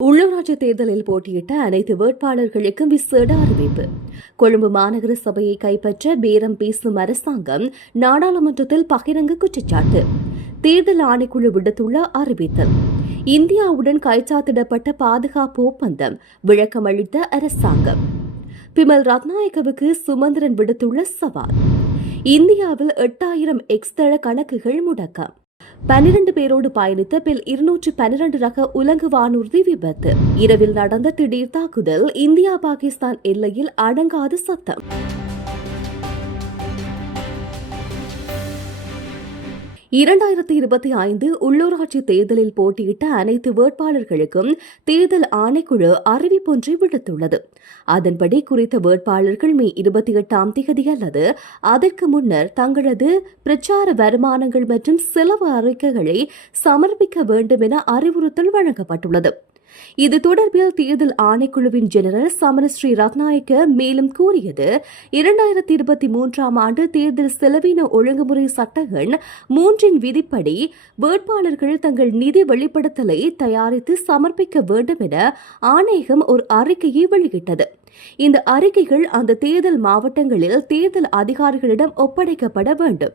உள்ளூராட்சி தேர்தலில் போட்டியிட்ட அனைத்து வேட்பாளர்களுக்கும் விசேட அறிவிப்பு. கொழும்பு மாநகர சபையை கைப்பற்ற பேரம் பேசும் அரசாங்கம் நாடாளுமன்றத்தில் பகிரங்க குற்றச்சாட்டு. தேர்தல் ஆணைக்குழு விடுத்துள்ள அறிவித்தல். இந்தியாவுடன் கைச்சாத்திடப்பட்ட பாதுகாப்பு ஒப்பந்தம் விளக்கமளித்த அரசாங்கம். பிமல் ரத்நாயக்கவுக்கு சுமந்திரன் விடுத்துள்ள சவால். இந்தியாவில் 8000 எக்ஸ்தள கணக்குகள் முடக்கம். 12 பேரோடு பயணித்த பில் 212 ரக உலங்கு வானூர்தி விபத்து. இரவில் நடந்த திடீர் தாக்குதல். இந்தியா பாகிஸ்தான் எல்லையில் அடங்காத சத்தம். உள்ளூராட்சி தேர்தலில் போட்டியிட்ட அனைத்து வேட்பாளர்களுக்கும் தேர்தல் ஆணைக்குழு அறிவிப்பொன்றை விடுத்துள்ளது. அதன்படி குறித்த வேட்பாளர்கள் மே 28ஆம் தேதி அல்லது அதற்கு முன்னர் தங்களது பிரச்சார வருமானங்கள் மற்றும் செலவு அறிக்கைகளை சமர்ப்பிக்க வேண்டும் என அறிவுறுத்தல் வழங்கப்பட்டுள்ளது. இது தொடர்பில் தேர்தல் ஆணைக்குழுவின் ஜெனரல் சமரஸ்ரீ ரத்நாயக்க மேலும் கூறியது, 2023ஆம் ஆண்டு தேர்தல் செலவின ஒழுங்குமுறை சட்டங்கள் 3 விதிப்படி வேட்பாளர்கள் தங்கள் நிதி வெளிப்படுத்தலை தயாரித்து சமர்ப்பிக்க வேண்டும் என ஆணையகம் ஒரு அறிக்கையை வெளியிட்டது. இந்த அறிக்கைகள் அந்த தேர்தல் மாவட்டங்களில் தேர்தல் அதிகாரிகளிடம் ஒப்படைக்கப்பட வேண்டும்.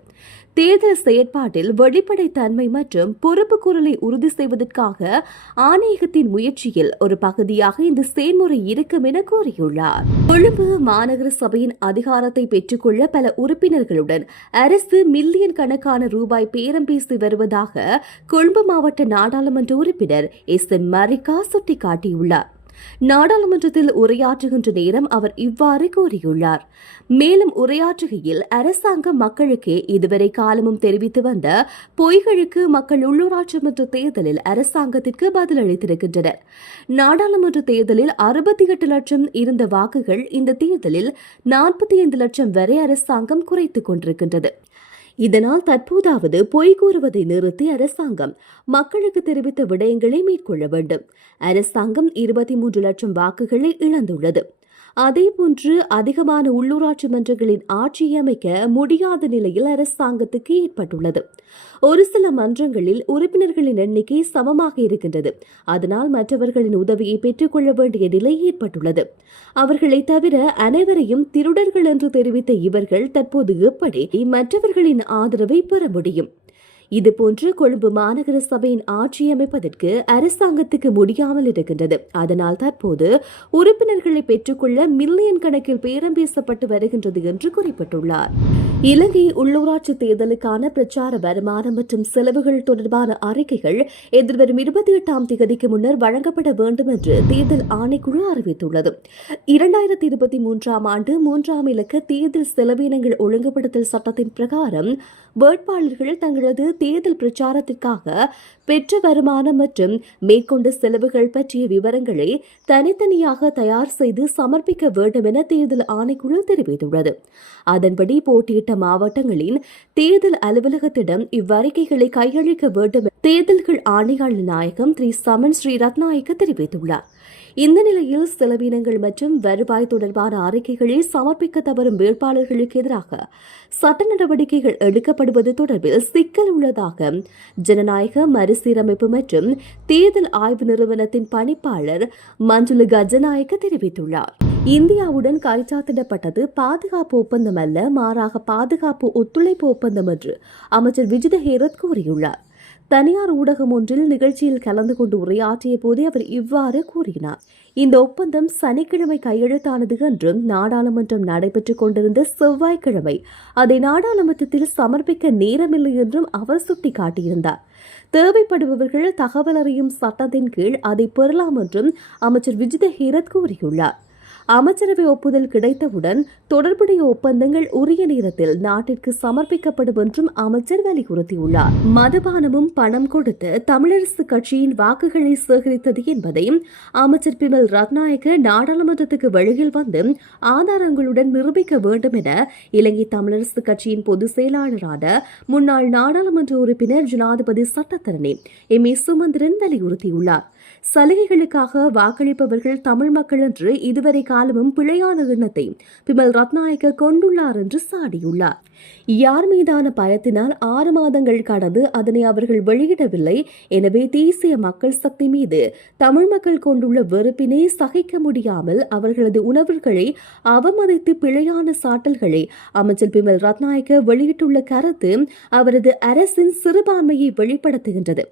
தேர்தல் செயற்பாட்டில் வெளிப்படைத்தன்மை மற்றும் பொறுப்புக்கூறலை உறுதி செய்வதற்காக ஆணையகத்தின் முயற்சியில் ஒரு பகுதியாக இந்த செயல்முறை இருக்கும் என கூறியுள்ளார். கொழும்பு மாநகர சபையின் அதிகாரத்தை பெற்றுக்கொள்ள பல உறுப்பினர்களுடன் அரசு மில்லியன் கணக்கான ரூபாய் பேரம் பேசி வருவதாக கொழும்பு மாவட்ட நாடாளுமன்ற உறுப்பினர் எஸ்.என். மரிகா சுட்டிக்காட்டியுள்ளார். நாடாளுமன்றத்தில் உரையாற்றுகின்ற நேரம் அவர் இவ்வாறு கூறியுள்ளார். மேலும் உரையாற்றுகையில் அரசாங்கம் மக்களுக்கு இதுவரை காலமும் தெரிவித்து வந்த பொய்களுக்கு மக்கள் உள்ளூராட்சி மன்ற தேர்தலில் அரசாங்கத்திற்கு பதிலளித்திருக்கின்றனர். நாடாளுமன்ற தேர்தலில் 68 லட்சம் இருந்த வாக்குகள் இந்த தேர்தலில் 45 லட்சம் வரை அரசாங்கம் குறைத்துக் கொண்டிருக்கின்றது. இதனால் தற்போதாவது பொய் கூறுவதை நிறுத்தி அரசாங்கம் மக்களுக்கு தெரிவித்த விடயங்களை மேற்கொள்ள வேண்டும். அரசாங்கம் 23 லட்சம் வாக்குகளை இழந்துள்ளது. அதேபோன்று அதிகமான உள்ளூராட்சி மன்றங்களின் ஆட்சியை அமைக்க முடியாத நிலையில் அரசாங்கத்துக்கு ஏற்பட்டுள்ளது. ஒரு சில மன்றங்களில் உறுப்பினர்களின் எண்ணிக்கை சமமாக இருக்கின்றது. அதனால் மற்றவர்களின் உதவியை பெற்றுக் கொள்ள வேண்டிய நிலை ஏற்பட்டுள்ளது. அவர்களை தவிர அனைவரையும் திருடர்கள் என்று தெரிவித்த இவர்கள் தற்போது எப்படி மற்றவர்களின் ஆதரவை பெற முடியும்? இதுபோன்று கொழும்பு மாநகர சபையின் ஆட்சி அமைப்பதற்கு அரசாங்கத்துக்கு முடியாமல் இருக்கின்றது. அதனால் தற்போது உறுப்பினர்களை பெற்றுக்கொள்ள மில்லியன் கணக்கில் பேரம் பேசப்பட்டு வருகின்றது என்று குறிப்பிட்டுள்ளார். இலங்கை உள்ளூராட்சி தேர்தலுக்கான பிரச்சார வருமானம் மற்றும் செலவுகள் தொடர்பான அறிக்கைகள் எதிர்வரும் 28ஆம் தேதிக்கு முன்னர் வழங்கப்பட வேண்டும் என்று தேர்தல் ஆணைக்குழு அறிவித்துள்ளது. 2023ஆம் ஆண்டு 3ஆம் இலக்க தேர்தல் செலவினங்கள் ஒழுங்குபடுத்தல் சட்டத்தின் பிரகாரம் வேட்பாளர்கள் தங்களது தேர்தல் பிரச்சாரத்திற்காக பெற்ற வருமானம் மற்றும் மேற்கொண்ட செலவுகள் பற்றிய விவரங்களை தனித்தனியாக தயார் செய்து சமர்ப்பிக்க வேண்டும் என தேர்தல் ஆணைக்குழு தெரிவித்துள்ளது. அதன்படி போட்டியிட்ட மாவட்டங்களின் தேர்தல் அலுவலகத்திடம் இவ்வறிக்கைகளை கையளிக்க வேண்டும் என தேர்தல்கள் ஆணையாளர் நாயகம் திரு சமன் ஸ்ரீ ரத்நாயக்க தெரிவித்துள்ளார். இந்த நிலையில் செலவினங்கள் மற்றும் வருவாய் தொடர்பான அறிக்கைகளை சமர்ப்பிக்க தவறும் வேட்பாளர்களுக்கு எதிராக சட்ட நடவடிக்கைகள் எடுக்கப்படுவது தொடர்பில் சிக்கல் உள்ளதாக ஜனநாயக மறுசீரமைப்பு மற்றும் தேர்தல் ஆய்வு நிறுவனத்தின் பணிப்பாளர் மஞ்சுள கஜநாயக்க தெரிவித்துள்ளார். இந்தியாவுடன் கைச்சாத்திடப்பட்டது பாதுகாப்பு ஒப்பந்தம் அல்ல, மாறாக பாதுகாப்பு ஒத்துழைப்பு ஒப்பந்தம் என்று அமைச்சர் விஜித ஹேரத் கூறியுள்ளார். தனியார் ஊடகம் ஒன்றில் நிகழ்ச்சியில் கலந்து கொண்டு உரையாற்றிய போதே அவர் இவ்வாறு கூறினார். இந்த ஒப்பந்தம் சனிக்கிழமை கையெழுத்தானது என்றும் நாடாளுமன்றம் நடைபெற்றுக் கொண்டிருந்த செவ்வாய்க்கிழமை அதை நாடாளுமன்றத்தில் சமர்ப்பிக்க நேரமில்லை என்றும் அவர் சுட்டிக்காட்டியிருந்தார். தேவைப்படுபவர்கள் தகவல் அறியும் சட்டத்தின் கீழ் அதை பெறலாம் என்றும் அமைச்சர் விஜித ஹேரத் கூறியுள்ளார். அமைச்சரவை ஒப்புதல் கிடைத்தவுடன் தொடர்புடைய ஒப்பந்தங்கள் உரிய நேரத்தில் நாட்டிற்கு சமர்ப்பிக்கப்படும் என்றும் அமைச்சர் வலியுறுத்தியுள்ளார். மதுபானமும் பணம் கொடுத்து தமிழரசு கட்சியின் வாக்குகளை சேகரித்தது என்பதையும் அமைச்சர் பிமல் ரத்நாயக்க நாடாளுமன்றத்துக்கு வெளியில் வந்து ஆதாரங்களுடன் நிரூபிக்க வேண்டும் என இலங்கை தமிழரசு கட்சியின் பொதுச் செயலாளரான முன்னாள் நாடாளுமன்ற உறுப்பினர் ஜனாதிபதி சட்டத்தரணி எம்.ஏ. சுமந்திரன் வலியுறுத்தியுள்ளார். சலுகைகளுக்காக வாக்களிப்பவர்கள் தமிழ் மக்கள் என்று இதுவரை காலமும் பிழையான எண்ணத்தை பிமல் ரத்நாயக்க கொண்டுள்ளார் என்று சாடியுள்ளார். யார் மீதான பயத்தினால் 6 மாதங்கள் கடந்து அதனை அவர்கள் வெளியிடவில்லை. எனவே தேசிய மக்கள் சக்தி மீது தமிழ் மக்கள் கொண்டுள்ள வெறுப்பினை சகிக்க முடியாமல் அவர்களது உணர்வுகளை அவமதித்து பிழையான சாட்டல்களை அமைச்சர் பிமல் ரத்நாயக்க வெளியிட்டுள்ள கருத்து அவரது அரசின் சிறுபான்மையை வெளிப்படுத்துகின்றது.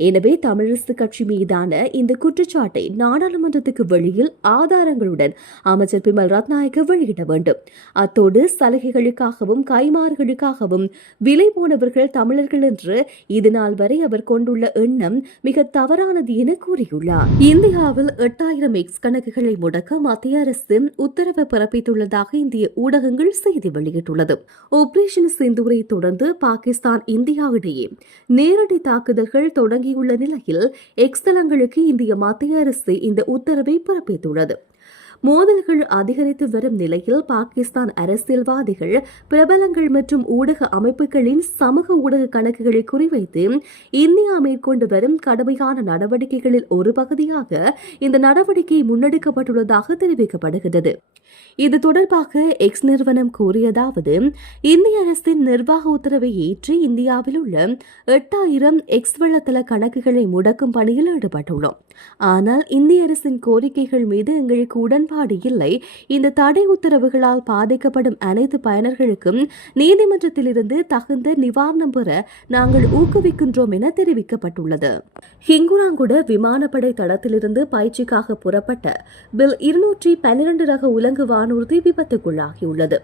எனவே தமிழரசு கட்சி மீதான இந்த குற்றச்சாட்டை நாடாளுமன்றத்துக்கு வெளியில் ஆதாரங்களுடன் அமைச்சர் பிமல் ரத்நாயக்க வெளியிட வேண்டும். அத்தோடு சலுகைகளுக்காகவும் கைமாறுகளுக்காகவும் விலை போனவர்கள் தமிழர்கள் என்று இதுநாள் வரை அவர் கொண்டுள்ள எண்ணம் மிக தவறானது என கூறியுள்ளார். இந்தியாவில் 8000 எக்ஸ் கணக்குகளை முடக்க மத்திய அரசு உத்தரவு பிறப்பித்துள்ளதாக இந்திய ஊடகங்கள் செய்தி வெளியிட்டுள்ளது. ஆபரேஷன் சிந்தூரை தொடர்ந்து பாகிஸ்தான் இந்தியா இடையே நேரடி தாக்குதல்கள் தொடங்கி உள்ள நிலையில் எக்ஸ் தளங்களுக்கு இந்திய மத்திய அரசு இந்த உத்தரவை பிறப்பித்துள்ளது. மோதல்கள் அதிகரித்து வரும் நிலையில் பாகிஸ்தான் அரசியல்வாதிகள், பிரபலங்கள் மற்றும் ஊடக அமைப்புகளின் சமூக ஊடக கணக்குகளை குறிவைத்து இந்தியா மேற்கொண்டு வரும் கடுமையான நடவடிக்கைகளில் ஒரு பகுதியாக இந்த நடவடிக்கை முன்னெடுக்கப்பட்டுள்ளதாக தெரிவிக்கப்படுகிறது. இது தொடர்பாக எக்ஸ் நிறுவனம் கூறியதாவது, இந்திய அரசின் நிர்வாக உத்தரவை ஏற்று இந்தியாவில் உள்ள 8000 எக்ஸ் வலைத்தள கணக்குகளை முடக்கும் பணியில் ஈடுபட்டுள்ளோம். ஆனால் இந்திய அரசின் கோரிக்கைகள் மீது எங்களுக்கு உடன்பாடு இல்லை. இந்த தடை உத்தரவுகளால் பாதிக்கப்படும் அனைத்து பயனர்களுக்கும் நீதிமன்றத்திலிருந்து தகுந்த நிவாரணம் பெற நாங்கள் ஊக்குவிக்கின்றோம் என தெரிவிக்கப்பட்டுள்ளது. ஹிங்குராங்குட விமானப்படை தளத்திலிருந்து பயிற்சிக்காக புறப்பட்ட பில் 212 ரக உலங்கு வானூர்தி விபத்துக்குள்ளாகியுள்ளது.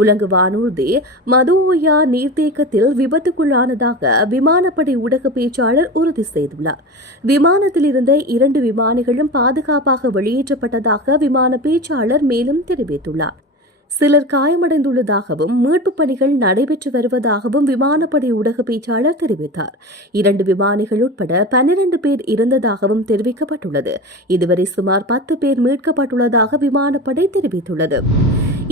உலங்கு வானூர்தி மதுவோயா நீர்த்தேக்கத்தில் விபத்துக்குள்ளானதாக விமானப்படை ஊடக பேச்சாளர் உறுதி செய்துள்ளார். விமானத்தில் இருந்த 2 விமானிகளும் பாதுகாப்பாக வெளியேற்றப்பட்டதாக விமான பேச்சாளர் மேலும் தெரிவித்துள்ளார். சிலர் காயமடைந்துள்ளதாகவும் மீட்புப் பணிகள் நடைபெற்று வருவதாகவும் விமானப்படை ஊடக பேச்சாளர் தெரிவித்தார். 2 விமானிகள் உட்பட 12 பேர் இருந்ததாகவும் தெரிவிக்கப்பட்டுள்ளது. இதுவரை சுமார் 10 பேர் மீட்கப்பட்டுள்ளதாக விமானப்படை தெரிவித்துள்ளது.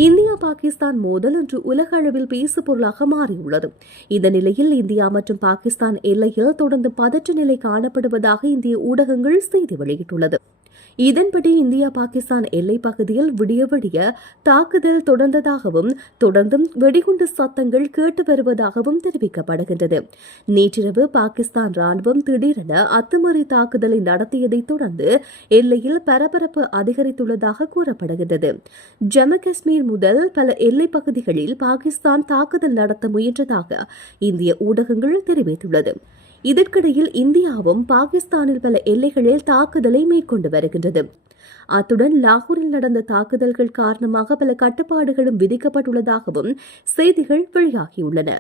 இந்தியா பாகிஸ்தான் மோதல் இன்று உலக அளவில் பேசுபொருளாக மாறியுள்ளது. இந்த நிலையில் இந்தியா மற்றும் பாகிஸ்தான் எல்லையில் தொடர்ந்து பதற்ற நிலை காணப்படுவதாக இந்திய ஊடகங்கள் செய்தி வெளியிட்டுள்ளது. இதன்படி இந்தியா பாகிஸ்தான் எல்லைப் பகுதியில் விடிய விடிய தாக்குதல் தொடர்ந்ததாகவும் தொடர்ந்தும் வெடிகுண்டு சத்தங்கள் கேட்டு வருவதாகவும் தெரிவிக்கப்படுகின்றது. நேற்றிரவு பாகிஸ்தான் ராணுவம் திடீரென அத்துமீறி தாக்குதலை நடத்தியதை தொடர்ந்து எல்லையில் பரபரப்பு அதிகரித்துள்ளதாக கூறப்படுகின்றது. ஜம்மு காஷ்மீர் முதல் பல எல்லைப் பகுதிகளில் பாகிஸ்தான் தாக்குதல் நடத்த முயன்றதாக இந்திய ஊடகங்கள் தெரிவித்துள்ளது. இதற்கிடையில் இந்தியாவும் பாகிஸ்தானில் பல எல்லைகளில் தாக்குதலை மேற்கொண்டு வருகின்றது. அத்துடன் லாகூரில் நடந்த தாக்குதல்கள் காரணமாக பல கட்டுப்பாடுகளும் விதிக்கப்பட்டுள்ளதாகவும் செய்திகள் வெளியாகியுள்ளன.